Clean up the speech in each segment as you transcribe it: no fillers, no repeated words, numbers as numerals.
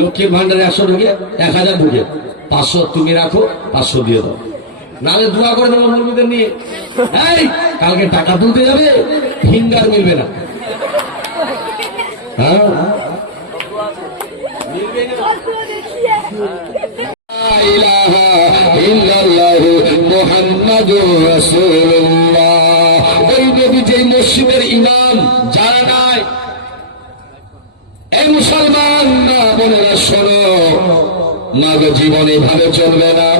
লক্ষ্মীর ভান্ডারে 100 ঢুকে 1000 ঢুকে 500 তুমি রাখো, 500 দিয়ে দাও, নাহলে দোয়া করে দেবো মুরগিদের নিয়ে। কালকে টাকা তুলতে যাবে, ফিঙ্গার মিলবে না। হ্যাঁ, মসজিদের ইমাম যারা নাই, এই মুসলমান বোনেরা শোনো, মাগ জীবনে ভালো চলবে না।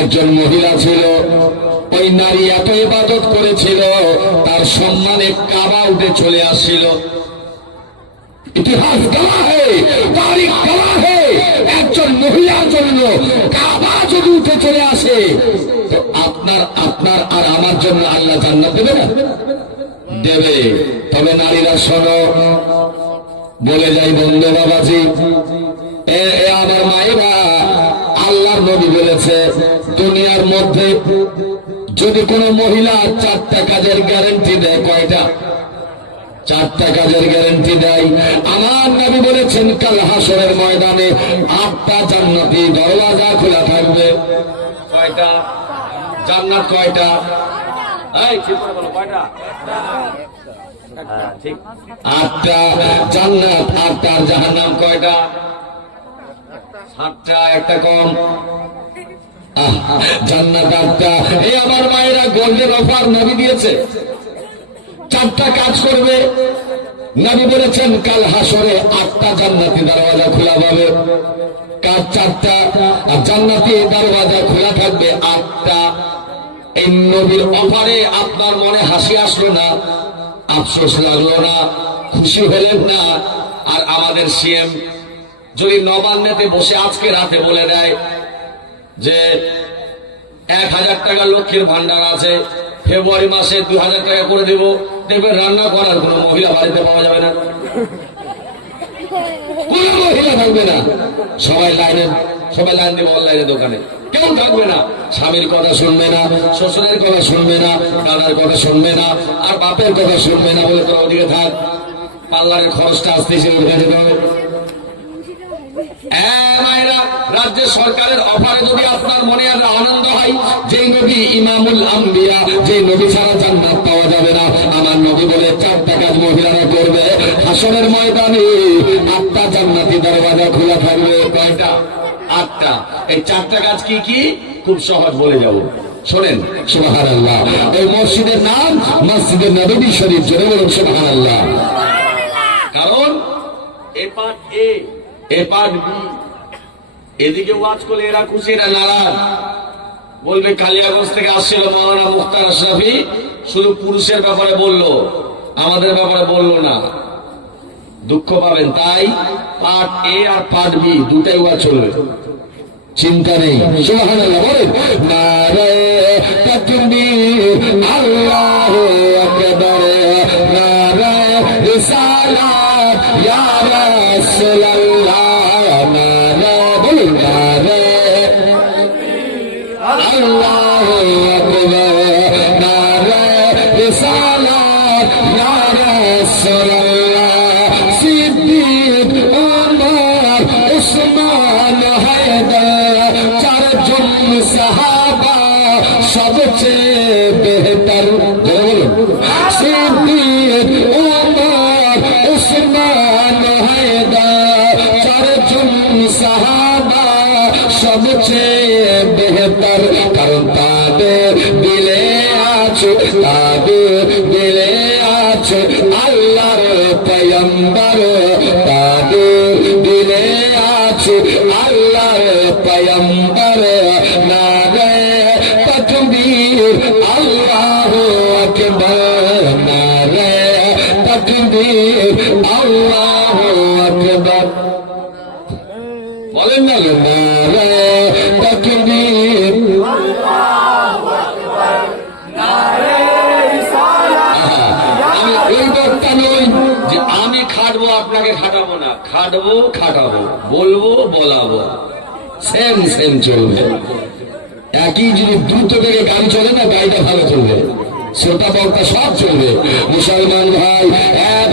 একজন মহিলা ছিল, ওই নারী এত ইবাদত করেছিল, তার সম্মানে কাবা উঠে চলে আসছিল। ইতিহাস গওয়া হে, তারিখ গওয়া হে, একজন মহিলার জন্য কাবা যদি উঠে চলে আসে, তো আপনার আর আমার জন্য আল্লাহ জান্নাত দেবে না? দেবে। তবে নারীরা শোনো, বলে যাই বন্ধু বাবাজি, আমার মায়েরা, আল্লাহর নবী বলেছে, দুনিয়ার মধ্যে যদি কোনো মহিলা 4টা কাজের গ্যারান্টি দেয়, কয়টা? 4টা কাজের গ্যারান্টি দেয়। আমার নবী বলেছেন, কাল হাসরের ময়দানে 8টা জান্নাতি দরওয়াজা খোলা থাকবে। কয়টা জান্নাত? কয়টা? ঠিক করে বলো, কয়টা? ঠিক, 8টা জান্নাত, 8টার জাহান্নাম। কয়টা? 7টা, একটা কম। জান্নাত 8টা। এই আমার মায়েরা গোল্ডেন অফার নবী দিয়েছে, 4টা কাজ করবে। নবী বলেছেন, কাল হাসরে 8টা জান্নাতি দরওয়াজা খোলা পাবে। কাজ 4টা, আর জান্নাতি দরওয়াজা খোলা থাকবে 8টা। এই নবীর অফারে আপনার মনে হাসি আসলো না? আফসোস লাগলো না? খুশি হলেন না? আর আমাদের সিএম যদি নবান্নেতে বসে আজকে রাতে বলে দেয় যে 1000 টাকা লক্ষ্মীর ভান্ডার আছে, ফেব্রুয়ারি মাসে 2000 টাকা করে দেবো, দেখবেন রান্না করার কোনো মহিলা বাড়িতে পাওয়া যাবে না, কোনো মহিলা থাকবে না। সবাই লাইন দেবো অনলাইনে দোকানে, কেউ থাকবে না। স্বামীর কথা শুনবে না, শ্বশুরের কথা শুনবে না, দাদার কথা শুনবে না, আর বাপের কথা শুনবে না, বলে তোরা ওদিকে থাক, পার্লারের খরচটা আসতেছে ওর কাছে দেবে। রাজ্য সরকারের অফারে যদি আপনার মনে আনন্দ হয়, যেই নবী ইমামুল আম্বিয়া, যে নবী ছাড়া জান্নাত পাওয়া যাবে না, আমার নবী বলে 4টা কাজ মহিলারা করবে, হাসরের ময়দানে 8টা জান্নাতি দরওয়াজা খোলা থাকবে। কয়টা? 8টা। এই 4টা কাজ কি কি? খুব সহজ বলে যাব, শোনেন। সুবহানাল্লাহ। এই মসজিদের নাম মসজিদে নববী শরীফ, জোরে বলুন সুবহানাল্লাহ। কারণ এ পার্ট এ, এ পার্ট বি, এদিকে ওয়াজ করলে এরা খুশি, এরা নারাজ, বলবে কালিয়াগঞ্জ থেকে আসছিল মাওলানা মুখতার আশরাফি, শুধু পুরুষের ব্যাপারে বললো, আমাদের ব্যাপারে বললো না, দুঃখ পাবেন। তাই পার্ট এ আর পার্ট বি দুটাই ওয়াজ চলবে, চিন্তা নেই। সুবহানাল্লাহ বলেন, নারে তাকবীর, আল্লাহু আকবার, নারে রিসালাত ইয়া রাসূলুল্লাহ, নারে বলুন, নারে আল্লাহু আকবার, নারে রিসালাত ইয়া রাসূলুল্লাহ, সিদ্দিক, ওমর, উসমান, হায়দার, 4জন সাহাবা সবচেয়ে বেহতর। বলুন, সিদ্দিক, ওমর, উসমান, হায়দার, 4জন সাহাবা সবচেয়ে বেহতর। কারণ তাদের দিলে আছে, তাদের দিলে আছে আল্লাহর পয়গম্বর, তাদের দিলে আছে আল্লাহর পয়গম্বর। নারে তাকবীর, আল্লাহু আকবার, নারে তাকবীর, আল্লাহু আকবার। বলেন না, নারে তাকবীর, আল্লাহু আকবার, নারে রিসালাত। আমি ওই বক্তা নই যে আমি খাটবো আপনাকে খাটাবো না, খাটাবো, বলবো বলাবো, সেম চলবে। একই যদি দ্রুত বেগে গাড়ি চলে না, গাড়িটা ভালো চলবে। শ্রোতা বলতে সব চলবে। মুসলমান ভাই,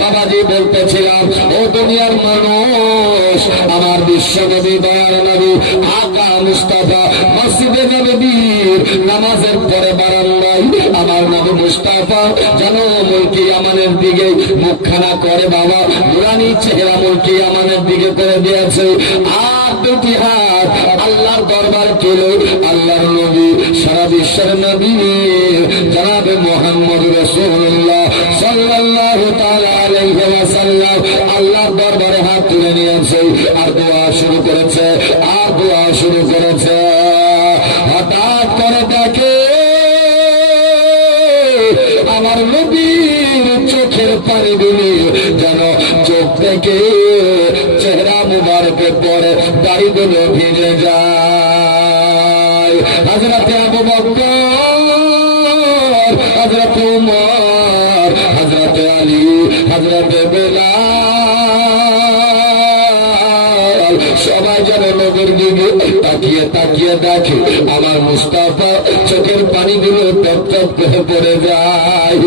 বাবাজি বলতেছিলাম, ও দুনিয়ার মানুষ, আমার বিশ্ব নবী, দয়ার নবী, আকা মুস্তাফা মসজিদে নববীর নামাজের পরে বারান্দায় আমার নবী মুস্তাফা যেন মুলকি আমানের দিকে মুখখানা করে বাবা নুরানি চেহারা মুলকি আমানের দিকে করে দিয়েছে। আর দুটি হাত আল্লাহর দরবার তুলে আল্লাহর নবী, সারা বিশ্বের নবী জনাবে মুহাম্মদ রাসূলুল্লাহ সাল্লাল্লাহু তাআলা আলাইহি ওয়াসাল্লাম আল্লাহর দরবারে হাত তুলে নিয়েছে আর দোয়া শুরু করেছে, আর দোয়া শুরু করেছে। হঠাৎ করে দেখে আমার নবীর চোখের পানিগুলি যেন চোখ থেকে চেহারা মুবারকে পরে দাড়িগুলো ভিজে যায়। হযরতে আবু বকর, হযরতে উমর, হযরতে আলী, হযরতে বেলাল সবাই যেন নবীর দিকে তাকিয়ে তাকিয়ে দেখে আমার মুস্তাফা চোখের পানিগুলো টপ টপ করে পড়ে যায়।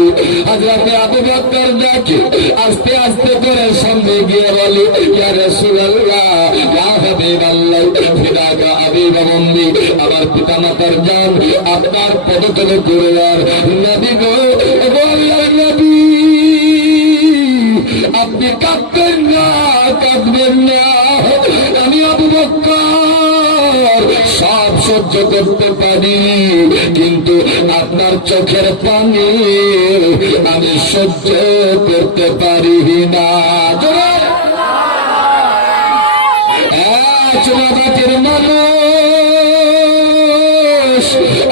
হযরতে আবু বকর দেখে আস্তে আস্তে করে সামনে গিয়ে বলে, ইয়া রাসূলুল্লাহ, ইয়া হাবিবাল্লাহ, ফিদাকা আবি ওয়া উম্মি, আমার পিতামাতার জান আপনার পদতলে কুরবান। নবী গো, ও আল্লাহর নবী, আপনি কাঁদবেন না, কাঁদবেন না। আমি আবু বকর সব সহ্য করতে পারি, কিন্তু আপনার চোখের পানি আমি সহ্য করতে পারি না। চুনাবাতের মানুষ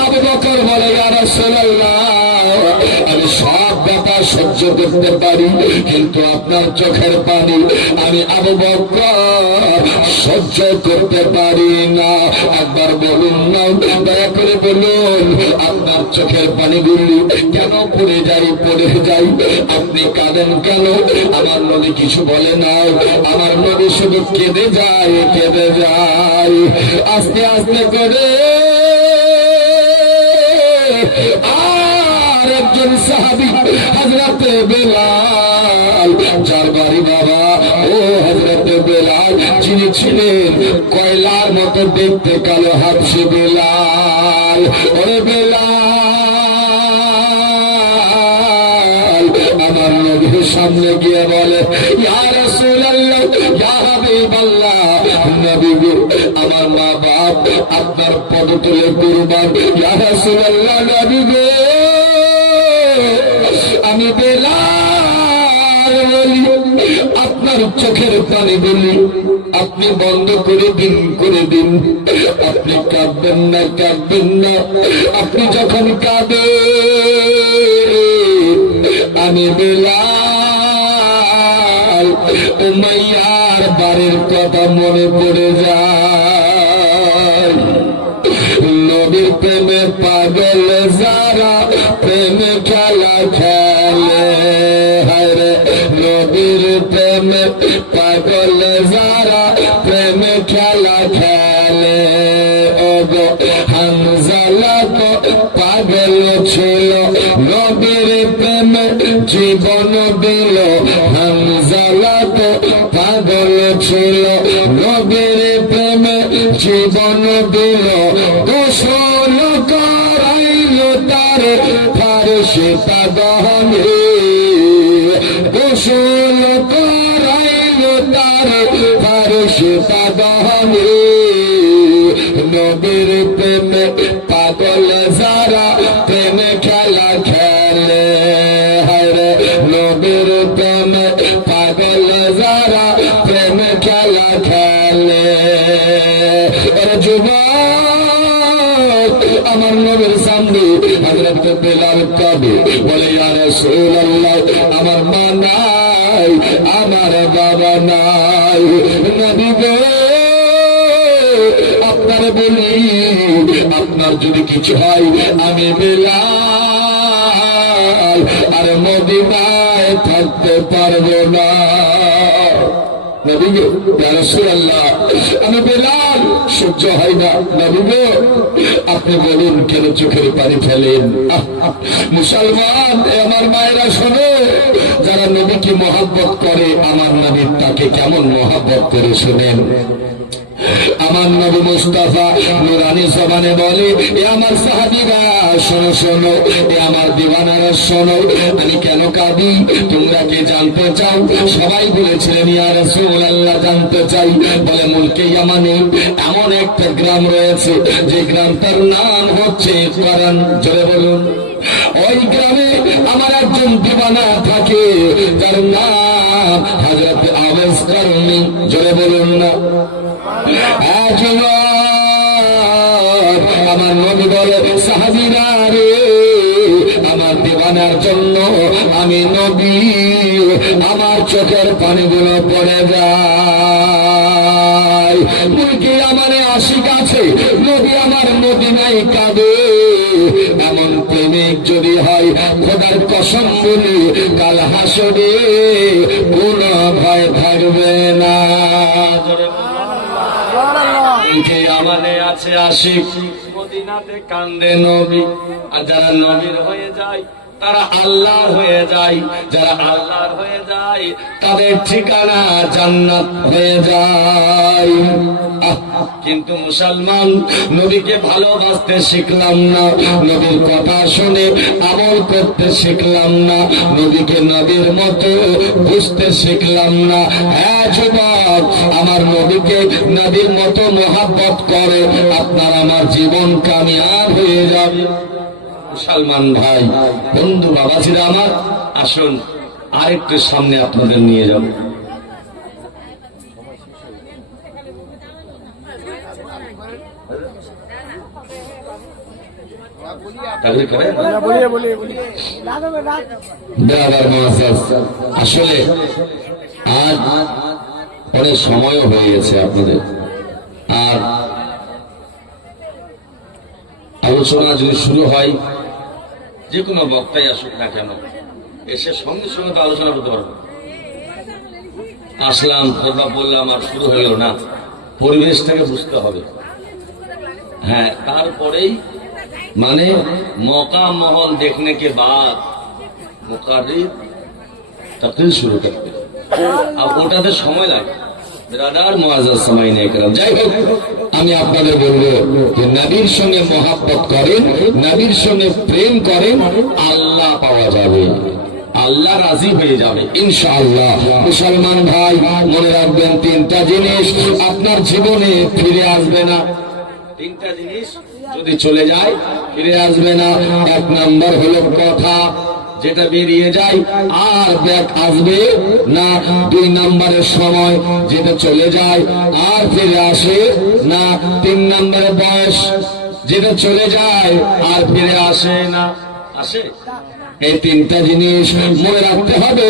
আবু বকর বলে, ইয়া রাসূলুল্লাহ, আমি সব ব্যাপার সহ্য করতে পারি, কিন্তু আপনার চোখের পানি আমি আবু বকর সহ্য করতে পারি না। একবার বলুন না, দয়া করে বলুন, আপনার চোখের পানিগুলি কেন পড়ে যাই, পড়ে যাই, আপনি কাঁদেন কেন? আমার নবী কিছু বলে না, আমার নবী শুধু কেঁদে যায়, কেঁদে যায়। আস্তে আস্তে করে আর একজন সাহাবী হযরতে বেলাল, যার বাড়ি বাবা ও হযরতে বেলাল, যিনি ছিলেন কয়লার মতো দেখতে কালো হাবশী বেলাল। ওরে বেলাল আমার নবীর সামনে গিয়ে বলে, ইয়া রাসূলুল্লাহ, ইয়া হাবিবাল্লাহ, নবী গো, আমার মা বাপ আপনার পদতলে কুরবান। ইয়া রাসূলুল্লাহ, নবী গো, আমি বেলাল বলি, আপনার চোখের পানি বলি আপনি বন্ধ করে দিন, করে দিন। আপনি কাঁদবেন না, কাঁদবেন না। আপনি যখন কাঁদেন আমি বেলাল উমাইয়ার বাড়ির কথা মনে পড়ে যায়। নবীর প্রেমে পাগল যারা প্রেমে খেলা খেলে, হরে নবীর প্রেমে পাগল যারা প্রেমে খেলা খেলে। ওগো হানজালা তো পাগল ছিল, নবীর প্রেমে জীবন দিল। হানজালা তো পাগল ছিল, নবীর প্রেমে জীবন দিল। গোসল করাইল তার ফারসে তাদহনে, গোসল করাইল তার ফারসে তাদহনে। নবীর প্রেমে পাগল যারা প্রেমে খেলা খেলে, হরে নবীর প্রেমে পাগল যারা প্রেমে খেলা খেলে। যুবক আমার নবীর সামনে হযরত বেলাল কাঁদে, বলে, ইয়া রাসূলুল্লাহ, আমার মা নাই, আমার বাবা নাই। নবী গো, আপনার বলি, আপনার যদি কিছু হয় আমি বেলাল আর মদিনায় থাকতে পারবো না। নবী গো, ইয়া রাসূলুল্লাহ, আমি বেলাল সহ্য হয় না। নবী গো, আপনি বলুন কেন চোখের পানি ফেলেন? মুসলমান আমার মায়েরা শোনো, যারা নবীকে মহব্বত করে আমার নবীর তাকে কেমন মহব্বত করে শুনেন। আমার নবী মুস্তাফা নুরানি জবানে বলে, এ আমার সাহাবীরা শোনো শোনো, এ আমার দিওয়ানারা শোনো, আমি কেন কাঁদি তোমরা কি জানতে চাও? সবাই বলেছিলেন ইয়া রাসূলুল্লাহ জানতে চাই। বলে মুলকে ইয়ামানে এমন একটা গ্রাম রয়েছে যে গ্রামটার নাম হচ্ছে কারান। জোরে বলুন। ওই গ্রামে আমার একজন দিওয়ানা থাকে, তার নাম হযরত আওয়াজ কারণী। জোরে বলুন না। আমার নবী বলে, সাহাবীরা রে, আমার দিওয়ানার জন্য আমি নবী আমার চোখের পানিগুলো পড়ে যায়। মুলকে আমারে আশিক আছে, নবী আমার মদিনায় কাঁদে। এমন প্রেমিক যদি হয় খোদার কসম বলি, কাল হাসরে কোনো ভয় থাকবে না। আমানে আছে আশিক, মদিনাতে কান্দে নবী। আর যারা নবীর হয়ে যায় তারা আল্লাহর হয়ে যায়, যারা আল্লাহর হয়ে যায় তাদের ঠিকানা জান্নাত হয়ে যায়। কিন্তু মুসলমান নবীকে ভালোবাসতে শিখলাম না, নবীর কথা শুনে আমল করতে শিখলাম না, নবীকে নবীর মতো বুঝতে শিখলাম না। হ্যাঁ যুবক, আমার নবীকে নবীর মতো মহব্বত করে, আপনার আমার জীবন কামিয়াব হয়ে যাবে। মুসলমান ভাই বন্ধু বাবাজিরা আমার, আসুন আরেকটু সামনে আপনাদের নিয়ে যাব। আসলে আজ অনেক সময়ও হয়ে গেছে আপনাদের, আর আলোচনা যদি শুরু হয়, যে কোনো বক্তাই আসুক না কেন, এসে সঙ্গে সঙ্গে তো আলোচনা করতে পারবো। আসলাম, কথা বললাম, আর শুরু হলো না, পরিবেশটাকে বুঝতে হবে। হ্যাঁ, তারপরেই মানে मौका माहौल देखने के बाद मुकर्रिर तकरीर शुरू करते हैं। अब ওটাতে সময় লাগে। বিরাদার মুআজ্জাজ সামাইনে کرام, যাই হোক আমি আপনাদের বলবো যে নবীর সঙ্গে মহব্বত করেন, নবীর সঙ্গে প্রেম করেন, আল্লাহ পাওয়া যাবে, আল্লাহ রাজি হয়ে যাবে ইনশাআল্লাহ। মুসলমান ভাই মনে রাখবেন, তিনটা জিনিস আপনার জীবনে ফিরে আসবে না। তিনটা জিনিস যদি চলে যায় ফিরে আসবে না। এক নাম্বার হলো কথা, যেটা বেরিয়ে যায় আর ব্যাক আসবে না। দুই নম্বরের সময়, যেটা চলে যায় আর ফিরে আসে না। তিন নম্বরে বয়স, যেটা চলে যায় আর ফিরে আসে না। আসে? এই তিনটা জিনিস মনে রাখতে হবে।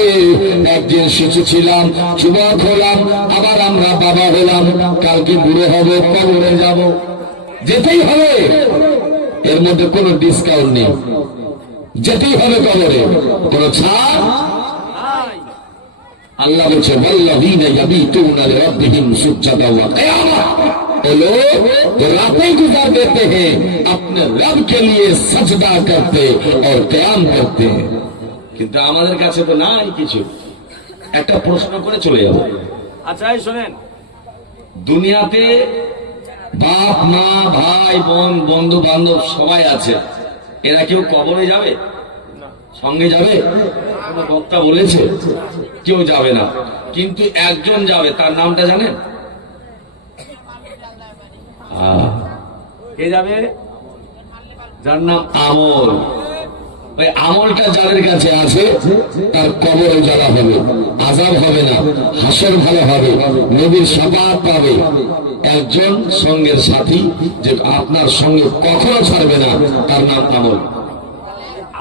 একদিন শিশু ছিলাম, যুবক হলাম, আবার আমরা বাবা হলাম, কালকে বুড়ো হবো, কবরে যাব, যেতেই হবে। এর মধ্যে কোনো ডিসকাউন্ট নেই, যেতেই হবে কবরে, কোনো ছাড়। আল্লাহ বলছে ওয়াল্লাযীনা ইয়াবীতুনা লিরাব্বিহিম সুজ্জাদান ওয়া কিয়ামা, वो लोग जो रातें गुजार देते हैं अपने रब के लिए सजदा करते और क़याम करते हैं। কিন্তু আমাদের কাছে তো নাই কিছু। একটা প্রশ্ন করে চলে যাব। আচ্ছা এই শুনেন, দুনিয়াতে বাপ মা ভাই বোন বন্ধু বান্ধব সবাই আছে, এরা কেউ কবরে যাবে? সঙ্গে যাবে? কোনো বক্তা বলেছে কেউ যাবে না, কিন্তু একজন যাবে। তার নামটা জানেন? কে যাবে? যার নাম আমল। ওই আমলটা যাদের কাছে আছে তার কবরে জ্বালা হবে, আযাব হবে না, হাসর ভালো হবে, নবীর শাফাআত পাবে। একজন সঙ্গের সাথী যে আপনার সঙ্গে কখনো ছাড়বে না, তার নাম আমল।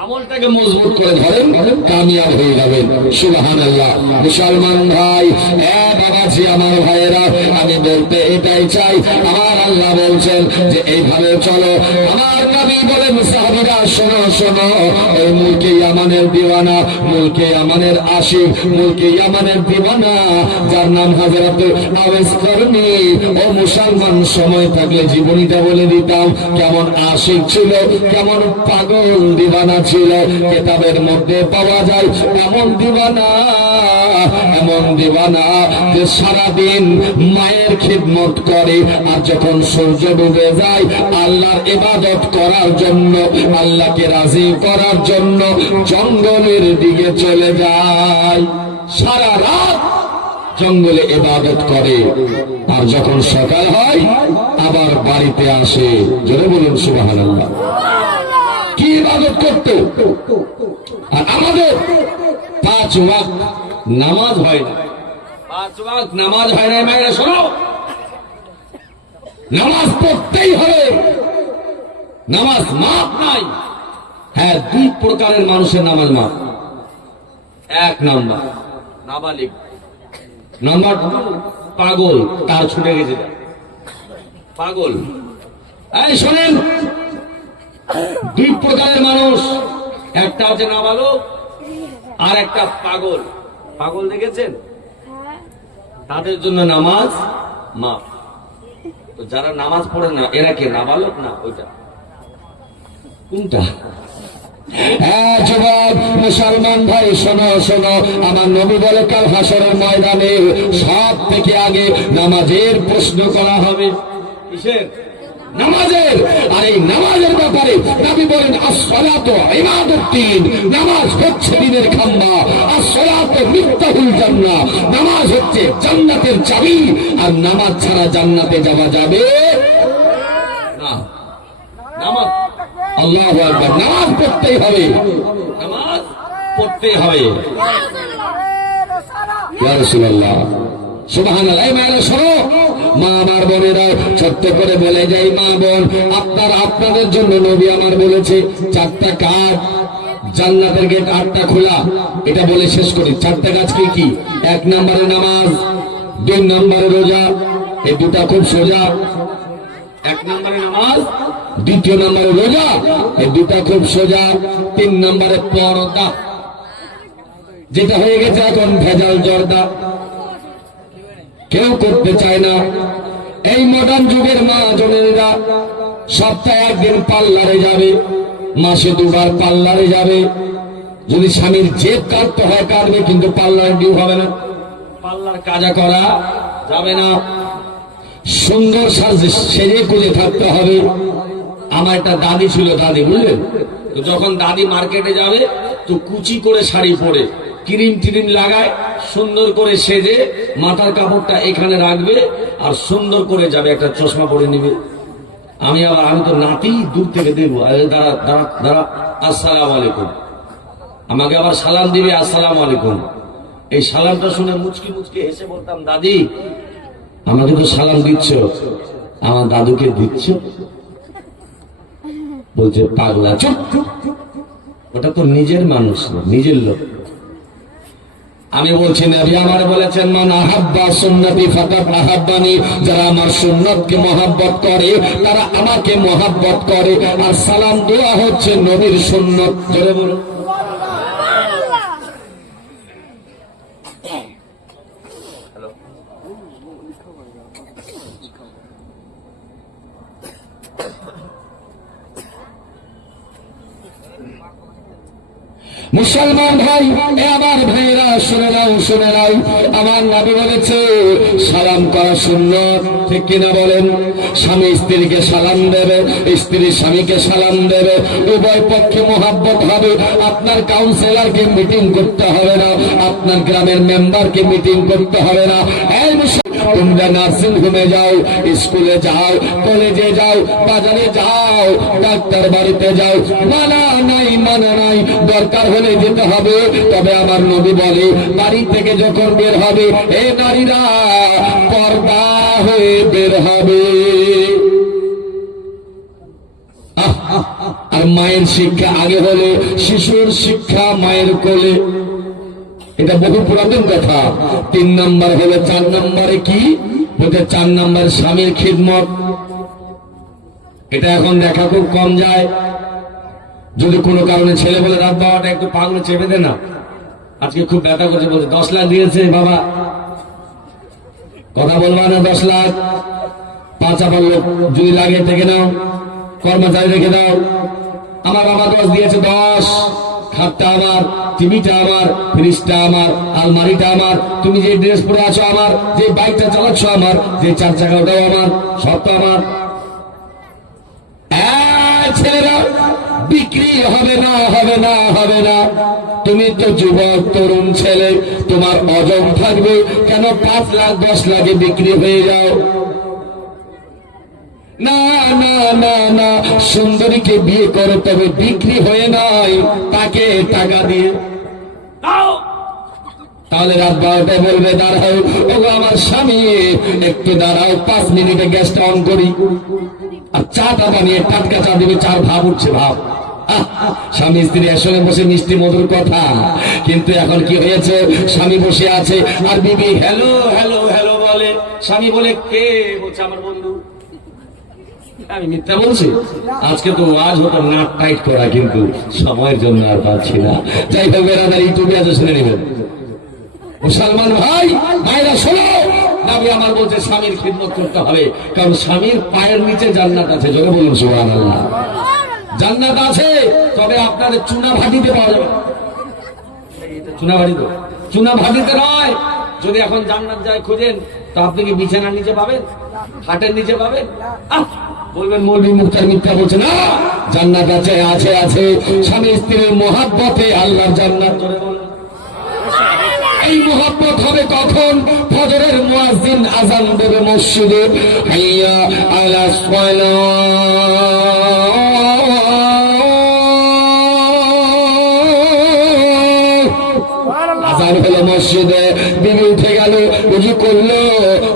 আমলটাকে মজবুত করে ধরেন, কামিয়াব হয়ে যাবেন। সুবহানাল্লাহ। মুসলমান ভাই, বাবাজি আমার ভাইয়েরা, আমি বলতে এটাই চাই, আমার আল্লাহ বলছেন যে এইভাবে চলো। আমার নবী বলেন সাহাবীরা শোনো শোনো, ওই মুলকে ইয়ামানের দিওয়ানা, মুলকে ইয়ামানের আশিক, মুলকে ইয়ামানের দিওয়ানা যার নাম হযরতে আওয়াজ করনি। ও মুসলমান, সময় থাকলে জীবনীটা বলে দিতাম, কেমন আশিক ছিল, কেমন পাগল দিওয়ানা ছিল। কিতাবের মধ্যে পাওয়া যায় এমন দিওয়ানা, এমন দিওয়ানা যে সারাদিন মায়ের খিদমত করে, আর যখন সূর্য ডুবে যায় আল্লাহর ইবাদত করার জন্য, আল্লাহকে রাজি করার জন্য জঙ্গলের দিকে চলে যায়। সারা রাত জঙ্গলে ইবাদত করে, আর যখন সকাল হয় আবার বাড়িতে আসে। জোরে বলুন সুবহানাল্লাহ। কি ইবাদত করত? আর আমাদের 5 ওয়াক্ত নামাজ হয় না। 5 ওয়াক্ত নামাজ হয় না। মায়েরা শোনো, নামাজ পড়তেই হবে, নামাজ মাপ নাই। হ্যাঁ, 2 প্রকারের মানুষের নামাজ মাপ। 1 নাম্বার নাবালিগ, নাম্বার 2 পাগল, তার ছুটে গেছে পাগল। এই শোনেন, 2 প্রকারের মানুষ, একটা হচ্ছে নাবালক আর একটা পাগল। পাগল দেখেছেন? তাদের জন্য নামাজ মাপ। তো যারা নামাজ পড়ে না এরা কে, নাবালক না ওইটা? কোনটা? হ্যাঁ যুবক মুসলমান ভাই, শোনো শোনো, আমার নবী বলে কাল হাসরের ময়দানে সব থেকে আগে নামাজের প্রশ্ন করা হবে। কিসের? নামাজের। আর এই নামাজের ব্যাপারে নবী বলেন as-salatu ইমাদুদ্দিন, নামাজ হচ্ছে দ্বীনের খাম্বা। as-salatu মিফতাহুল জান্নাহ, নামাজ হচ্ছে জান্নাতের চাবি। আর নামাজ ছাড়া জান্নাতে যাওয়া যাবে না। নামাজ, আল্লাহু আকবার, নামাজ পড়তেই হবে, নামাজ পড়তেই হবে। ইয়া রাসূলুল্লাহ, সুবহানাল্লাহ। এই মায়েরা শোনো, মা আমার বোনেরা, ছোট্ট করে বলে যাই, মা বোন, আপনাদের জন্য নবী আমার বলেছে 4টা কাজ, জান্নাতের গেট 8টা খোলা। এটা বলে শেষ করি। 4টা কাজ কি কি? 1 নম্বরে নামাজ, 2 নম্বরে রোজা। এই 2টা খুব সোজা। 1 নম্বরে নামাজ, 2 নম্বরে রোজা, এই 2টা খুব সোজা। 3 নম্বরে পর্দা, যেটা হয়ে গেছে এখন ভেজাল জর্দা, কেউ করতে চায় না। এই মডার্ন যুগের মা জনেরা সপ্তাহে 1 দিন পার্লারে যাবে, মাসে 2 বার পার্লারে যাবে। যদি স্বামীর জেব কাটতে হয় কাটবে, কিন্তু পার্লার ডিউ হবে না, পার্লার কাজা করা যাবে না। সুন্দর সেজে কুলে থাকতে হবে। আমার একটা দাদি ছিল, দাদি বুঝলেন তো, যখন দাদি মার্কেটে যাবে তো কুচি করে শাড়ি পরে, ক্রিম টিরিম লাগায়, সুন্দর করে সেজে মাথার কাপড়টা এখানে রাখবে আর সুন্দর করে যাবে, একটা চশমা পরে নিবে। আমি তো নাতি দূর থেকে দেখবো, দাঁড়া দাঁড়া দাঁড়া, আসসালামু আলাইকুম। আমাকে আবার সালাম দিবে, আসসালামু আলাইকুম। এই সালামটা শুনে মুচকি মুচকি হেসে বলতাম, দাদি আমাকে তো সালাম দিচ্ছ, আমার দাদুকে দিচ্ছ? বলছে পাগলা, চুপ, ওটা তো নিজের মানুষ, নিজের লোক। আমি বলছি নবী আমার বলেছেন, মান আহাব্বা সুন্নতি ফাকাদ আহাব্বানি, যারা আমার সুন্নতকে মহব্বত করে তারা আমাকে মহব্বত করে। আর সালাম দেওয়া হচ্ছে নবীর সুন্নত। জোরে বলুন। মুসলমান ভাই, আমার ভাইয়েরা শুনে নাও, শুনে নাও, আমার নবী বলেছে সালাম করা সুন্নত, ঠিক কিনা বলেন? স্বামী স্ত্রীকে সালাম দেবে, স্ত্রী স্বামীকে সালাম দেবে, উভয় পক্ষে মহব্বত হবে। আপনার কাউন্সিলরকে মিটিং করতে হবে না, আপনার গ্রামের মেম্বারকে মিটিং করতে হবে না। এই তোমরা নার্সিং হোমে যাও, স্কুলে যাও, কলেজে যাও, বাজারে যাও, ডাক্তার বাড়িতে যাও, মানা নাই, মানা নাই, দরকার হলে যেতে হবে। তবে আমার নবী বলে, বাড়ি থেকে যখন বের হবে, এই নারীরা পর্দা হয়ে বের হবে। আর মায়ের শিক্ষা আগে হলে শিশুর শিক্ষা মায়ের কোলে, এটা বহু পুরাতন কথা। 3 নম্বর হলো, 4 নম্বরে কি বলতে, 4 নম্বর স্বামীর খিদমত। এটা এখন দেখা খুব কম যায়। যদি কোনো কারণে ছেলে বলে, রাত বাবাটা একটু পাগল চেপে দে না, আজকে খুব ব্যথা করছে, বলছে 10 লাখ দিয়েছে বাবা, কথা বলবা না? 10 লাখ 5 আবার লোক যদি লাগে থেকে নাও, কর্মচারী রেখে দাও। আমার বাবা 10 দিয়েছে, 10। খাটটা আমার, টিভিটা আমার, ফ্রিজটা আমার, আলমারিটা আমার, তুমি যে ড্রেস পরে আছো আমার, যে বাইকটা চালাচ্ছ আমার, যে 4 চাকাটাও আমার, সব তো আমার। ছেলেরা বিক্রি হবে না, হবে না, হবে না। তুমি তো যুবক তরুণ ছেলে, তোমার অজম থাকবে কেন 5 লাখ 10 লাখে বিক্রি হয়ে যাও? না না না না, সুন্দরীকে বিয়ে করো, তবে বিক্রি হয়ে নয়, তাকে টাকা দিয়ে। তাহলে রাত 12টায় বলবে দাঁড়াও, ওগো আমার স্বামী একটু দাঁড়াও, 5 মিনিটে গ্যাসটা অন করি। আর চাটা বানিয়ে টাটকা চা দিবে, চার ভাব উঠছে, ভাব। স্বামী স্ত্রী একসঙ্গে বসে মিষ্টি মধুর কথা, কিন্তু এখন কি হয়েছে? স্বামী বসে আছে আর বিবি হ্যালো হ্যালো হ্যালো বলে। স্বামী বলে কে? বলছে আমার বন্ধু। আমি মিথ্যা বলছি? আজকে তো আজ হতো নাক টাইট করা, কিন্তু সময়ের জন্য আর পাচ্ছি না। যাই হোক বেড়াদার ইউটিউবে আজ শুনে নেবেন। মুসলমান ভাই ভাইরা শোনো, নবী আমার বলছে স্বামীর খিদমত করতে হবে, কারণ স্বামীর পায়ের নিচে জান্নাত আছে। জোরে বলুন সুবহানাল্লাহ। জান্নাত আছে, তবে আপনাদের চুনা ভাটিতে পাওয়া যাবে। চুনা ভাটি তো চুনা ভাটিতে নয়। যদি এখন জান্নাত যায় খুঁজেন, তো আপনি কি বিছানার নিচে পাবেন? খাটের নিচে পাবেন? বলবেন মৌলভী মুখতার মিথ্যা বলছে। না, জান্নাত আছে, আছে, আছে। স্বামী স্ত্রীর মহাব্বতে আল্লাহর জান্নাত। জোরে বলুন। এই মোহাব্বত হবে কখন? ফজরের মুয়াজ্জিন আযান দেবে মসজিদে, হাইয়া আলা সালাহ, আযান হলো মসজিদে, বিবি উঠে গেল, ওযু করলো,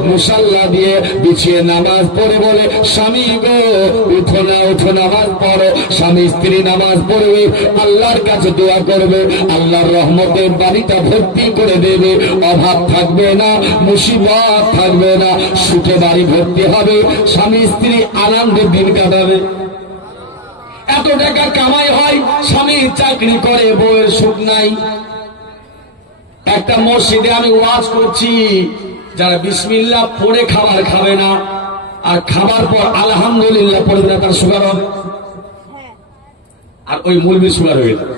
মুসাল্লা দিয়ে বিছিয়ে নামাজ পড়ে বলে স্বামী গো উঠো না, উঠো, নামাজ পড়ো। স্বামী স্ত্রী নামাজ পড়বে, আল্লাহর কাছে দোয়া করবে, আল্লাহর রহমতের বাড়িটা ভর্তি করে দেবে। অভাব থাকবে না, মুসিবত থাকবে না, সুখে বাড়ি ভর্তি হবে, স্বামী স্ত্রী আনন্দে দিন কাটাবে। এত টাকা কামাই হয়, স্বামী চাকরি করে, বউয়ের সুখ নাই। একটা মসজিদে আমি ওয়াজ করছি, যারা বিসমিল্লাহ পড়ে খাবার খাবে না আর খাবার পর আলহামদুলিল্লাহ পড়বে না, তার সুগার হবে। আর ওই মুলবি সুগার হয়ে যাবে,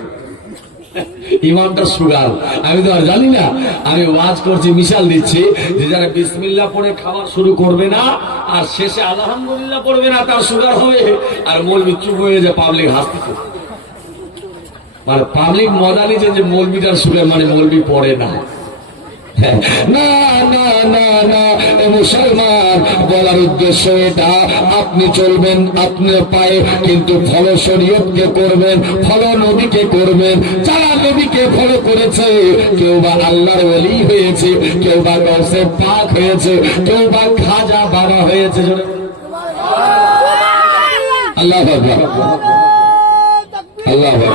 ইমামটা সুগার। আমি তো আর জানি না, আমি ওয়াজ করছি, মিশাল দিচ্ছি যে যারা বিসমিল্লাহ পড়ে খাবার শুরু করবে না আর শেষে আলহামদুলিল্লাহ পড়বে না, তার সুগার হবে। আর মৌলবি চুপ হয়ে যায়, পাবলিক হাসতেছে। মানে পাবলিক মজা নিচ্ছে যে মৌলবিটার সুগার, মানে মৌলবি পড়ে না। না না না না, মুসলমান বলার উদ্দেশ্য এটা, আপনি চলবেন আপনার পায়ে, কিন্তু ফলো শরীয়তকে করবেন, ফলো নবীকে করবেন। যারা নবীকে ফলো করেছে, কেউ বা আল্লাহর ওলি হয়েছে, কেউ বা গৌসে পাক হয়েছে, কেউ বা খাজা বাবা হয়েছে। আল্লাহু আকবার, আল্লাহু আকবার।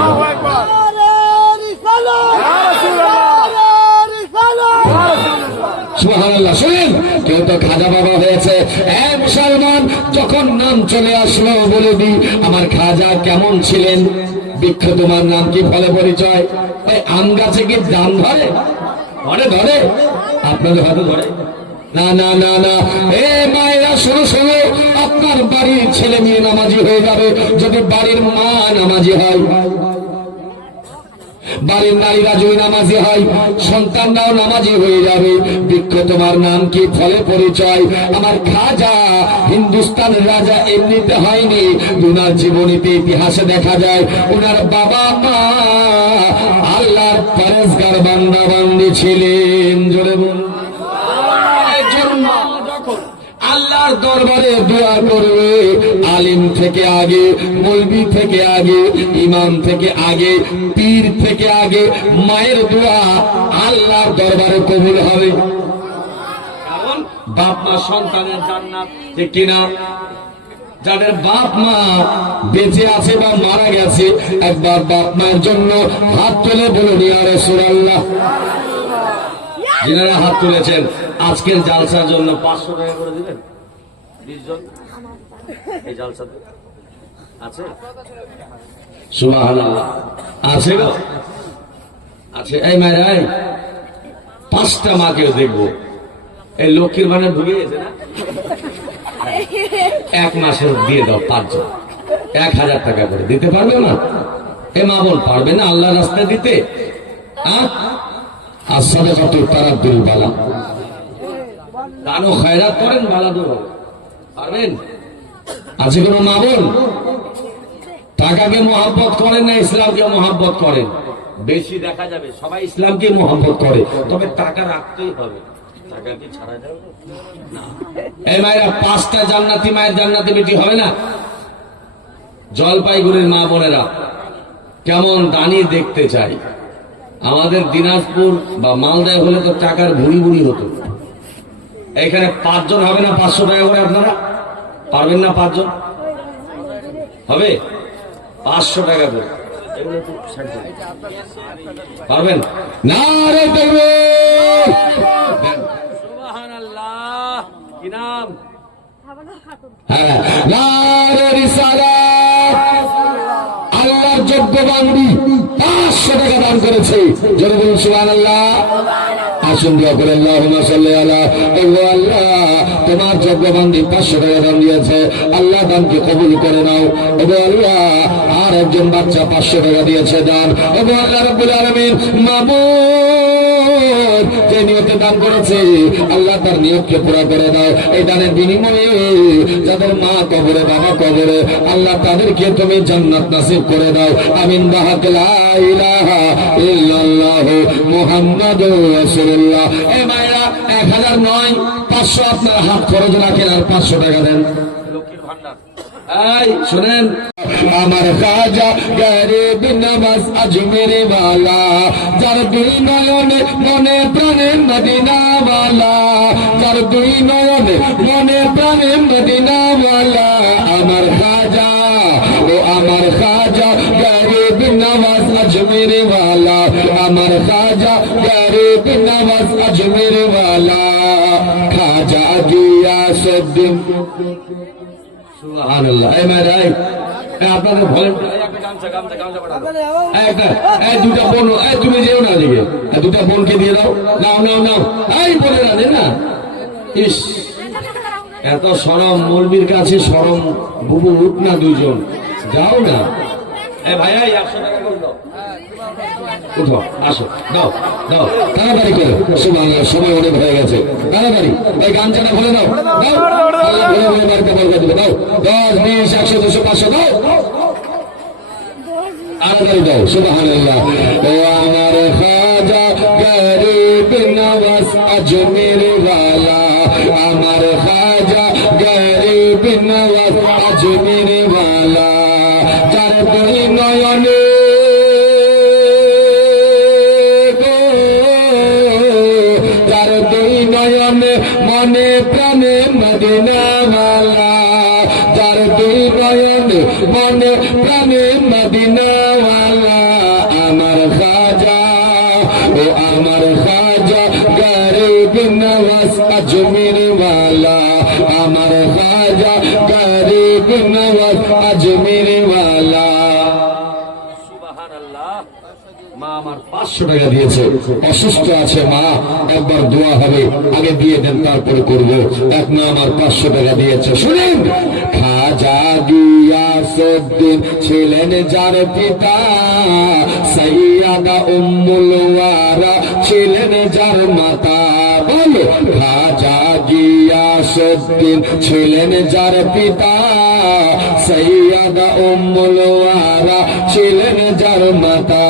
সুবহানাল্লাহ। শুনেন, কেউ তো খাজা বাবা হয়েছে। মুসলমান, যখন নাম চলে আসলো বলে দি আমার খাজা কেমন ছিলেন। বৃক্ষ তোমার নাম কি, ফলে পরিচয়। এই আম গাছে কি দাম ধরে? ধরে, ধরে। আপনাদের হয়তো ধরে না, না না না। মায়েরা শোনো, শোনো, আপনার বাড়ির ছেলে মেয়ে নামাজি হয়ে যাবে যদি বাড়ির মা নামাজি হয়। বাড়ির নারীরা যদি নামাজি হয়, সন্তানরাও নামাজি হয়ে যাবে। বৃক্ষ তোমার নাম কি, ফলে পরিচয়। আমার খাজা হিন্দুস্তানের রাজা এমনিতে হয়নি, উনার জীবনীতে ইতিহাসে দেখা যায় উনার বাবা মা আল্লাহর পরেজগার বান্দা বান্দি ছিলেন। জোরে বলুন। আল্লাহর দরবারে দোয়া করবে, আলিম থেকে আগে, মৌলবি থেকে আগে, ইমাম থেকে আগে, পীর থেকে আগে মায়ের দোয়া আল্লাহর দরবারে কবুল হবে। কারণ বাপ মা সন্তানের জান্নাত, ঠিক কিনা? যাদের বাপ মা বেঁচে আছে বা মারা গেছে, একবার বাপ মায়ের জন্য হাত তুলে বলুন ইয়া রাসূলুল্লাহ। যিনারা হাত তুলেছেন আজকের জালসার জন্য 500 টাকা করে দিবেন। 20 জন এই জালসাতে আছে? সুবহানাল্লাহ। আছে গো, আছে। এই মায়ের 5টা মাকেও দেখবো, এই লক্ষ্মীর ভান্ডার ঢুকে গেছে না, 1 মাসের দিয়ে দাও 5 জন 1000 টাকা করে দিতে পারবে না? এ মা বোন পারবে না আল্লাহ রাস্তায় দিতে? আর সাদাকাতু তারাদ্দুল বালা, দানো খয়রাত করেন, বালা দূর হবে। পারবেন? আছে কোনো মা বোন টাকাকে মহব্বত করেন না ইসলামকে মহব্বত করেন? বেশি দেখা যাবে সবাই ইসলামকে মহব্বত করে, তবে টাকা রাখতেই হবে। টাকা কি ছাড়া যাবে না? এই মায়েরা 5টা জান্নাতি মায়ের জান্নাতে বেটি হবে না? জলপাইগুড়ির মা বোনেরা কেমন দানি দেখতে চাই। আমাদের দিনাজপুর বা মালদায় হলে তো টাকার ভুড়ি ভুড়ি হতো। এখানে 5 জন হবে না 500 টাকা করে? আপনারা পারবেন না? 5 জন হবে 500 টাকা করে, পারবেন না? রে তাকবীর, সুবহানাল্লাহ। কি নাম? হ্যাঁ, নারে রিসালাত। আল্লাহর যোগ্য বান্দি 500 টাকা দান করেছে, জোরে বলুন সুবহানাল্লাহ। আসুন দোয়া করে আল্লাহুম্মা সাল্লি আলা, আল্লাহ তোমার যোগ্য বান্দি 500 টাকা দান দিয়েছে, আল্লাহ দানকে কবুল করে নাও। এবং আল্লাহ আর একজন বাচ্চা 500 টাকা দিয়েছে দান, এবং আল্লাহ রাব্বুল আলামিন মাবুদ যে নিয়তে দান করেছে আল্লাহ তার নিয়তকে পুরা করে দাও। এই দানের বিনিময়ে যাদের মা কবরে বাবা কবরে আল্লাহ তাদেরকে তুমি জান্নাত নসিব করে দাও। আমিন বাহাক লা ইলাহা ইল্লাল্লাহু মুহাম্মাদুর রাসূলুল্লাহ। এই মায়েরা 1000 নয় 500 আপনার হাত খরচ রাখেন আর 500 টাকা দেন লক্ষ্মীর ভান্ডার। এই শুনেন, আমার খাজা গরিব নওয়াজ আজমের ওয়ালা, যার 2 নয়নে মনে প্রাণে মদিনা ওয়ালা, যার 2 নয়নে মনে প্রাণে মদিনা ওয়ালা, আমার খাজা ও আমার খাজা গরিব নওয়াজ আজমের ওয়ালা, আমার খাজা গরিব নওয়াজ আজমের ওয়ালা, খাজা গিয়াসউদ্দিন। সুবহানাল্লাহ। এই মায়েরাই আপনাদের ভলেন্টিয়ার একটা গামছা এই 2টা বোন, এই তুমি যেও না দিকে, 2টা বোনকে দিয়ে দাও। নাও নাও নাও, এই বলে না দে না। ইস, এত শরম মৌলবীর কাছে, শরম বুবু উঠ না 2 জন, যাও না। এই ভাইয়া 100 টাকা করে দাও, উঠো আসো, দাও দাও তাড়াতাড়ি করে। সুবহানাল্লাহ, সময় অনেক হয়ে গেছে, তাড়াতাড়ি এই গামছাটা খুলে দাও, দাও আল্লাহ ভরে ভরে বারকে বরকত দিবে। দাও 10 20 100 200 500 দাও, তাড়াতাড়ি দাও। সুবহানাল্লাহ। ও আমার খাজা গরিব নওয়াজ আজমের ওয়ালা, আমার খাজা গরিব নওয়াজ আজমের ওয়ালা, যার 2 নয়নে মনে প্রাণে মদিনা ওয়ালা, যার 2 নয়নে মনে প্রাণে মদিনা ওয়ালা, আমার খাজা ও আমার খাজা গরিব নওয়াজ আজমের ওয়ালা, আমার খাজা গরিব নওয়াজ আজমের ওয়ালা। সুবহানাল্লাহ। মা আমার 500 টাকা দিয়েছে, অসুস্থ আছে মা, একবার দোয়া হবে, আগে দিয়ে দেন তারপরে করব। এক মা আমার 500 টাকা দিয়েছে। শুনেন, খাজা গিয়াসউদ্দিন ছিলেন যার পিতা, সাইয়্যিদা উম্মুল ওয়ারা ছিলেন যার মাতা। বলো, খাজা গিয়াসউদ্দিন ছিলেন যার পিতা, সাইয়্যিদা উম্মুল ওয়ারা ছিলেন যার মাতা।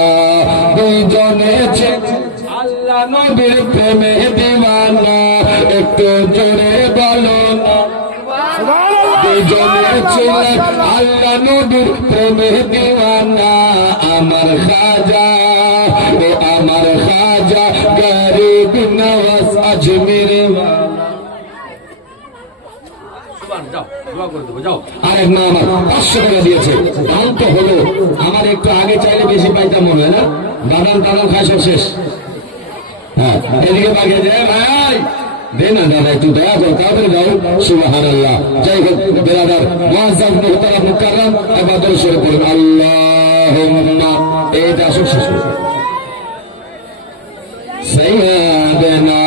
2 জনে আল্লাহ নবীর প্রেমে দিওয়ানা, একটু জোরে বলো না। 2 জনে ছিলেন আল্লাহ নবীর প্রেমে দিওয়ানা, আমার খাজা ও আমার খাজা গরিব নওয়াজ আজমের ওয়ালা। আরেক মা আমার 500 টাকা দিয়েছে, দাম তো হলো, আমার একটু আগে চাইলে বেশি পাইতাম মনে হয় না। বাদাম টাদাম খাই সব শেষ। হ্যাঁ, এদিকে বাগিয়ে যায় ভাই, দে না দাদা, একটু দয়া করো, তাড়াতাড়ি দাও। সুবহানাল্লাহ। যাই হোক বেরাদার মুআজ্জাজ মুহতারাম মুকাররম, একবার দরুদ শরীফ পড়ুন। আল্লাহুম্মা, এইটা আসুক শেষ সাইয়্যিদানা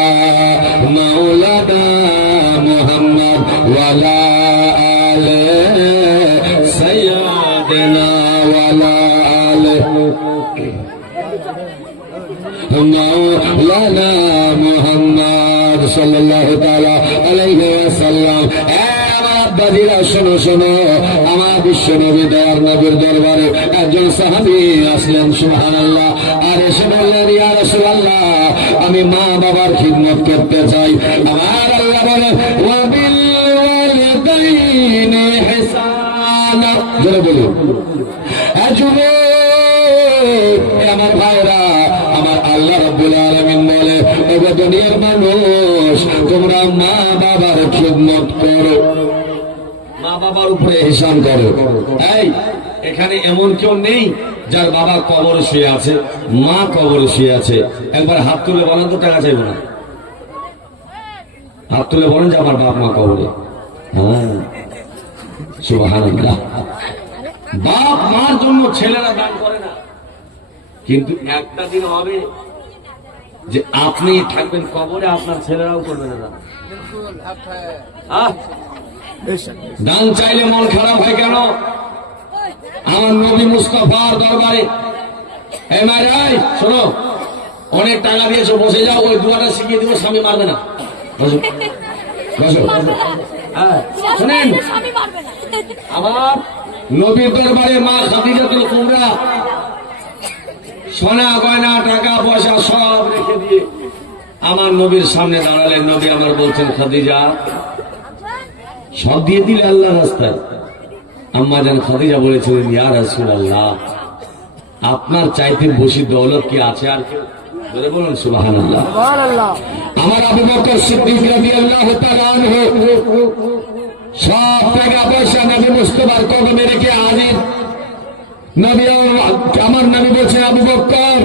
মাওলানা মাওলানা মুহাম্মদ ওয়ালা আলে সাইয়্যিদিনা ওয়ালা আলে মাওলানা মুহাম্মদ সাল্লাল্লাহু তাআলা আলাইহি ওয়াসাল্লাম। বাজিরা শোনো শোনো, আমার বিশ্ব নবী দয়ার নবীর দরবারে একজন সাহাবী আসলেন, সুবহানাল্লাহ। আর এসে বললেন, ইয়া রাসূলুল্লাহ, আমি মা বাবার খিদমত করতে চাই। আমার আল্লাহ বলেন, ওয়া বিল ওয়ালিদাইনি ইহসানা। জোরে বলুন, আমার ভাইরা, আমার আল্লাহ রাব্বুল আলামিন বলে, ওগো দুনিয়ার মানুষ, তোমরা মা বাবার খিদমত করো, মা বাবার উপরে ইহসান করো। এই এখানে এমন কেউ নেই যার বাবা কবরে শুয়ে আছে, মা কবরে শুয়ে আছে। একবার হাত তুলে বলেন তো, টাকা চাইবো না। হাত তুলে বলেন যে আমার বাপ মা কবরে। হ্যাঁ, সুবহানাল্লাহ। বাপ মার জন্য ছেলেরা দান করে না, কিন্তু একটা দিন হবে যে আপনি থাকবেন কবরে, আপনার ছেলেরাও করবে না দান। দান চাইলে মন খারাপ হয় কেন? আমার নবী মুস্তাফার দরবারে, শোনো, অনেক টাকা দিয়েছো, বসে যাও, ওই দুয়াটা শিখিয়ে দিব, স্বামী মারবে না। শোনেন, আমার নবীর দরবারে মা খাদিজাতুল কুবরা সোনা গয়না টাকা পয়সা সব রেখে দিয়ে আমার নবীর সামনে দাঁড়ালেন। নবী আমার বলছেন, খাদিজা, সব দিয়ে দিলে আল্লাহ রাস্তায়? আম্মা জান খাদিজা বলেছিলেন, ইয়া রাসূলুল্লাহ, আপনার চাইতে বেশি দৌলত কি আছে আর কেউ? বলে বলুন সুবহানাল্লাহ। আমার আবু বকর সিদ্দিক রাদিয়াল্লাহু তাআলা আনহু সব টাকা পয়সা নবী মুস্তাফার কদমে রেখে হাজির। নবী, আমার নবী বলছেন, আবু বকর,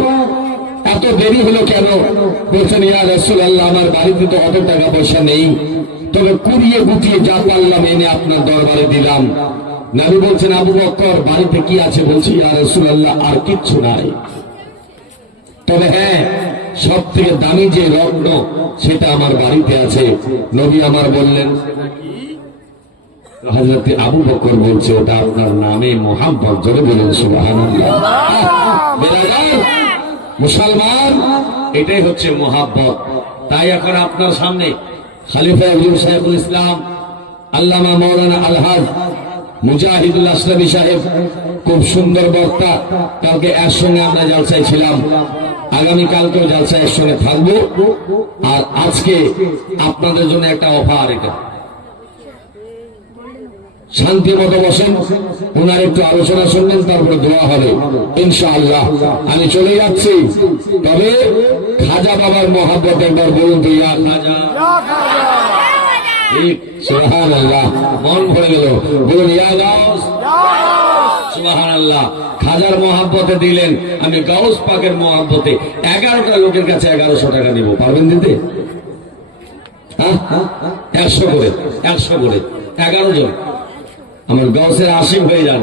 এত দেরি হলো কেন? বলছেন, ইয়া রাসূলুল্লাহ, আমার বাড়িতে তো অত টাকা পয়সা নেই, তবে কুড়িয়ে গুটিয়ে যা পারলাম এনে আপনার দরবারে দিলাম। নবী বলছেন, আবু বকর, বাড়িতে কি আছে? বলছি, ইয়া রাসূলুল্লাহ, আর কিচ্ছু নাই, তবে হ্যাঁ, সব থেকে দামি যে রত্ন সেটা আমার বাড়িতে আছে। নবী আমার বললেন, হযরত আবু বকর বলছে, ওটা আপনার নামে মুহাব্বত। জোরে বলুন সুবহানাল্লাহ। মুসলমান, এটাই হচ্ছে মুহাব্বত। তাই এখন আপনার সামনে খলিফা হুজুর শাইখুল ইসলাম আল্লামা মাওলানা আলহাজ মুজাহিদুল আসলামী সাহেব, খুব সুন্দর বক্তা। কালকে একসঙ্গে আমরা জলসায় ছিলাম, আগামীকালকেও জলসায় একসঙ্গে থাকবো। আর আজকে আপনাদের জন্য একটা অফার, এটা শান্তি মতো বসেন, ওনার একটু আলোচনা শুনবেন, তারপরে দোয়া হবে ইনশাআল্লাহ। আমি চলে যাচ্ছি, তবে খাজা বাবার মহাব্বত একবার বলুন তো, ইয়া খাজা। সুবহানাল্লাহ, মন ভরে গেল, বলুন ইয়া গাউস। সুবহানাল্লাহ, খাজার মহাব্বতে দিলেন, আমি গাউস পাকের মহাব্বতে 11টা লোকের কাছে 1100 টাকা দিব। পারবেন দিতে? 100 করে, 100 করে 11 জন আমার গাউসের আশিক হয়ে যান।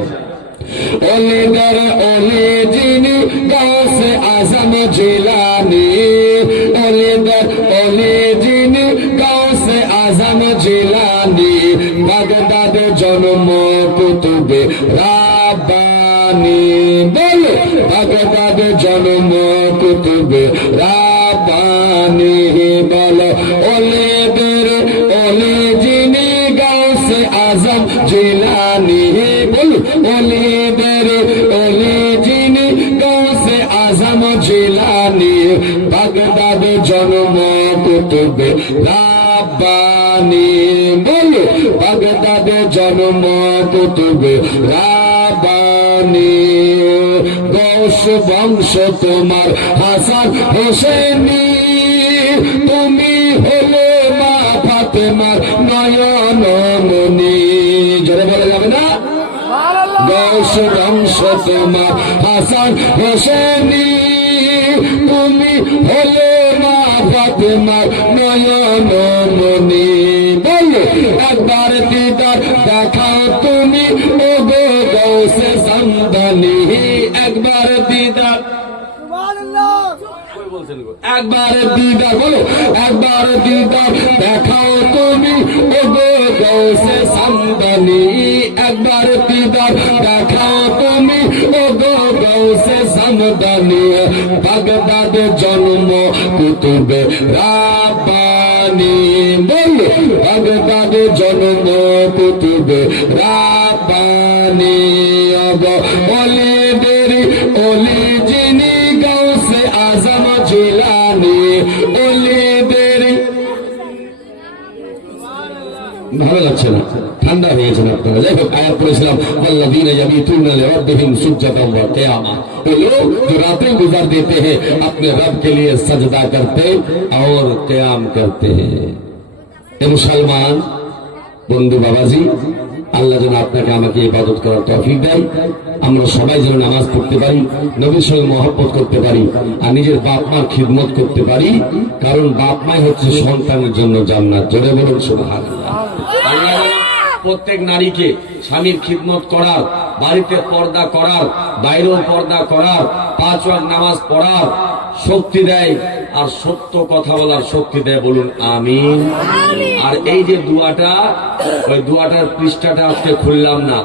ওলি দর ওলি যিনি গাউসে আজম জিলানী, ওলি দর ওলি যিনি গাউসে আজম জিলানী, বাগদাদ জন্ম কুতুবে রাব্বানী। বলো, বাগদাদ জন্ম কুতুবে রাব্বানী। বলো, ওলি দর ওলি যিনি গাউসে আজম জিলানী, বল, ওলি দর ওলি যিনি গাউসে আজম জিলানী, বাগদাদ জন্ম কুতুবে রাব্বানী। বল, বাগদাদ জন্ম কুতুবে রাব্বানী। গৌস বংশ তোমার হাসান হোসেনী, তুমি হলে মা ফাতেমার নয়ন মনি। জোরে বলা যাবে না? গৌস বংশ তোমার হাসান হোসেনী, তুমি হলে মা ফাতেমার নয়ন মনি। বলো, একবার দিদার দেখাও তুমি, ও গো গৌসে জামদানি। একবার দিদার, একবার দিদার, বলো, একবার দিদার দেখাও কুতুবে রাব্বানি বল বাগদাদ জন্ম কুতুবে রাব্বানি অলিদের অলি যিনি গাউসে আজম জিলানি অলিদের ভালো লাগছে না, ঠান্ডা হয়ে গেছেন আপনারা। যাই হোক, আয়াত পড়েছিলাম আল্লাযীনা ইয়াবিতুনা লিরাব্বিহিম সুজদান ওয়া কিয়ামা, वो लोग जो रातें गुजार देते हैं अपने रब के लिए सजदा करते और क़याम करते हैं। ए मुसलमान বন্ধু বাবাজি, আল্লাহ যেন আপনাকে আমাকে ইবাদত করার তৌফিক দেয়, আমরা সবাই যেন নামাজ পড়তে পারি, নবীর সঙ্গে মহব্বত করতে পারি, আর নিজের বাপ মার খিদমত করতে পারি, কারণ বাপ মাই হচ্ছে সন্তানের জন্য জান্নাত। জোরে বলুন সুবহানাল্লাহ। আল্লাহ প্রত্যেক নারীকে স্বামীর খিদমত করার, বাড়িতে পর্দা করার, বাইরেও পর্দা করার, 5 ওয়াক্ত নামাজ পড়ার শক্তি দেয়, আর সত্য কথা বলার শক্তি দেয়। বলুন আমিন। আর এই যে দুয়াটা, ওই দুয়াটার পৃষ্ঠাটা আজকে খুললাম না,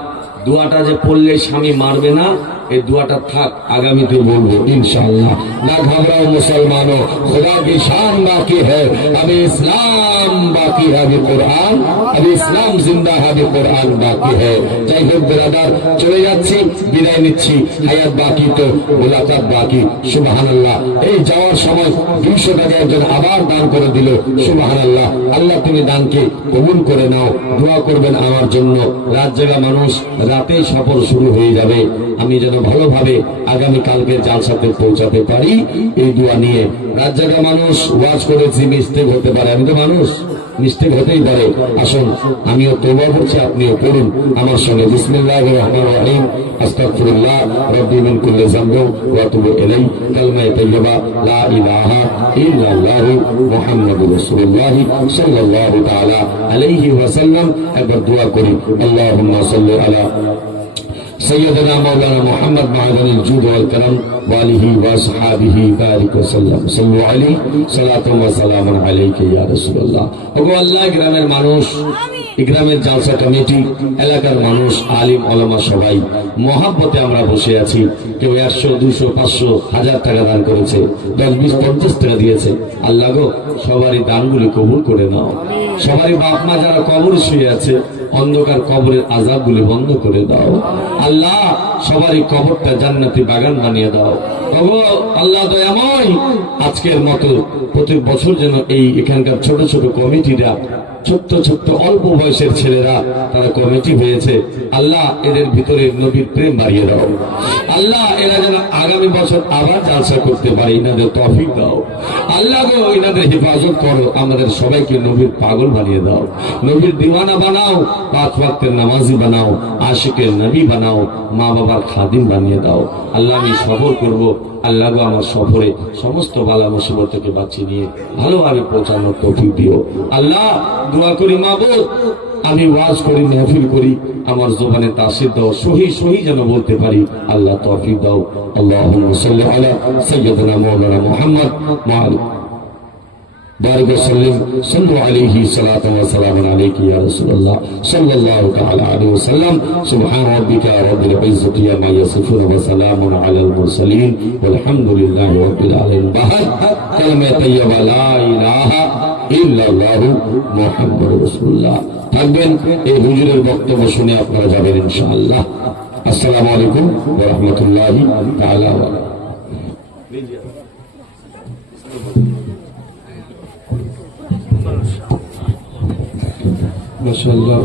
দুয়াটা যে পড়লে স্বামী মারবে না, এই दुआटा থাক, আগামীতে বলবো इंशाअल्लाह। ना घबराओ मुसलमानों, खुदा की शान बाकी है, अभी इस्लाम बाकी है, अभी कुरान, अभी इस्लाम जिंदा है, अभी कुरान बाकी है। जय हो ब्रदर, चले যাচ্ছি, বিদায় নিচ্ছি, হায়াত বাকি তো মুলাকাত বাকি। সুবহানাল্লাহ। এই যাওয়ার সময় 200 টাকা একজন আবার দান করে দিল। সুবহানাল্লাহ। আল্লাহ তুমি দানকে কবুল করে নাও। দোয়া করবেন আমার জন্য। রাত জাগা মানুষ, রাতেই সফর শুরু হয়ে যাবে। আমি যেন ভালোভাবে আগামী কালকে জালসাতে পৌঁছাতে পারি, এই দোয়া নিয়ে। রাত জাগা মানুষ, ওয়াজ করেছি, মিস্টেক হতে পারে, আমি তো মানুষ, মিস্টেক হতেই পারে। আসুন, আমিও তওবা করছি, আপনিও পড়ুন আমার সঙ্গে। বিসমিল্লাহির রহমানির রহিম, আস্তাগফিরুল্লাহ রাব্বি মিন কুল্লি যামবিন ওয়া আতুবু ইলাইহি, কালিমা তাইয়্যিবা লা ইলাহা ইল্লাল্লাহু মুহাম্মাদুর রাসূলুল্লাহ সাল্লাল্লাহু তাআলা আলাইহি ওয়াসাল্লাম। একবার দোয়া করি, আল্লাহুম্মা সাল্লি আলা सैयदना मौलाना मोहम्मद मादन जुद वल करम वालिही व सहाबिही बारिक वसल्लम सल्लु अलैहि सलातुम व सलामुन अलैका या রাসূলুল্লাহ। ওগো আল্লাহ, গ্রামের মানুষ, গ্রামের জালসা কমিটি, এলাকার মানুষ, আলিম ওলামা সবাই মহাব্বতে আমরা বসে আছি। কেউ 100, 200, 500, 1000 টাকা দান করেছে, 10, 20, 50 টাকা দিয়েছে। আল্লাহ গো, সবারই দানগুলি কবুল করে নাও। সবারই বাপ মা যারা কবরে শুয়ে আছে, অন্ধকার কবরের আযাবগুলি বন্ধ করে দাও। আল্লাহ, সবারই কবরটা জান্নাতি বাগান বানিয়ে দাও। ওগো আল্লাহ দয়াময়, আজকের মতো প্রতি বছর যেন এই এখানকার ছোট ছোট কমিটিরা, ছোট্ট ছোট্ট অল্প বয়সের ছেলেরা, তারা কমিটি হয়েছে, আল্লাহ এদের ভিতরে নবীর প্রেম বাড়িয়ে দাও। আল্লাহ, এরা যেন আগামী বছর আবার জালসা করতে পারে, ইনাদের তৌফিক দাও। আল্লাহ গো, ইনাদের হেফাজত করো। আমাদের সবাইকে নবীর পাগল বানিয়ে দাও, নবীর দিওয়ানা বানাও, 5 ওয়াক্তের নামাজি বানাও, আশিকের নবী বানাও, মা বাবার খাদিম বানিয়ে দাও। আল্লাহ, আমি সফর করব। আল্লাহ গো, আমার সফরে সমস্ত বালা মুসিবত থেকে বাঁচিয়ে নিয়ে ভালোভাবে পৌঁছানোর তৌফিক দিও। আল্লাহ, দোয়া করি মাবুদ, আমি ওয়াজ করি, মাহফিল করি, আমার জবানে তাসির দাও, সহি সহি যেন বলতে পারি। আল্লাহ তৌফিক দাও। আল্লাহুম্মা সাল্লি আলা সাইয়্যিদিনা মাওলানা মুহাম্মদ बारिक वसल्लम सल्लु अलैहि सलातु व सलामुन अलैका या रसूलुल्लाह सल्लल्लाहु तआला अलैहि वसल्लम। सुब्हान रब्बिका रब्बिल इज्जति अम्मा यसिफून व सलामुन अलल मुरसलीन वलहमदुलिल्लाहि रब्बिल आलामीन। बाहर कलमे तय्यबा ला इलाहा इल्लाल्लाहु मुहाम्मादुर রাসূলুল্লাহ। থাকবেন, এই হুজুরের বক্তব্য শুনে আপনারা যাবেন ইনশাআল্লাহ। আসসালামু আলাইকুম ওয়া রাহমাতুল্লাহি তাআলা ওয়া বারাকাতুহু। মাশাআল্লাহ।